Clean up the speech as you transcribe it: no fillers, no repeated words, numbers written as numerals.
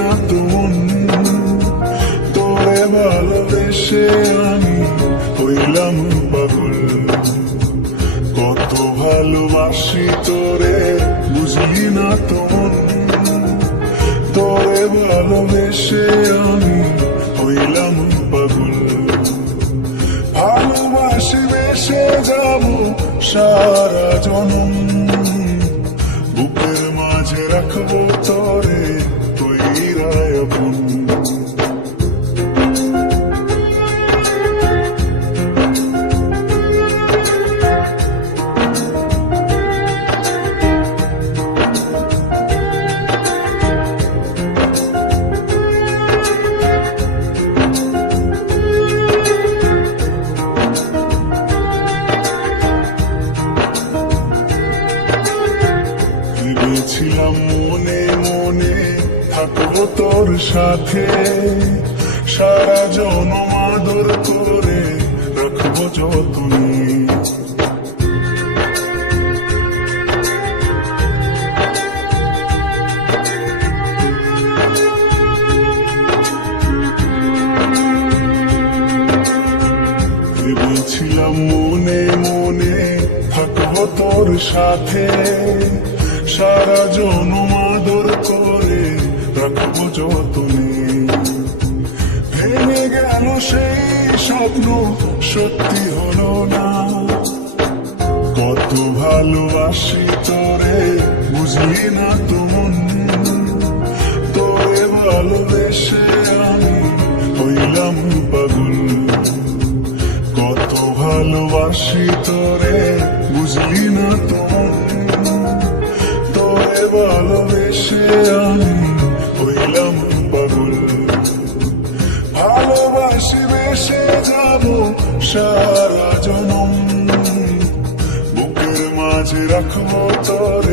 না তুমন, তোরে ভালোবেসে আমি হইলাম পাগল। কত ভালোবাসি তোরে বুঝলি না তুমন, তোরে ভালোবেসে আমি হইলাম পাগল। ভালোবাসি বেসে যাব সারা জনম, বুকের মাঝে রাখবো তোরে কইরায় আপন। ভেবেছিলাম মনে মনে থাকবো তোর সাথে, সারা জনম আদর করে রাখবো যতনে। ভেবেছিলাম মনে মনে থাকবো তোর সাথে, সারা জনম আদর করে রাখবো যতনে। ভেঙে গেল সেই স্বপ্ন সত্যি হলো না, কত ভালোবাসি তোরে বুঝলি না তুমন, তোরে ভালোবেসে আমি হইলাম পাগল। কত ভালোবাসি তোরে বুঝলি না তুমন, তোরে ভালোবেসে আমি হইলাম পাগল। ভালোবাসি বেসে যাব সারা জনম, বুকের মাঝে রাখবো তোরে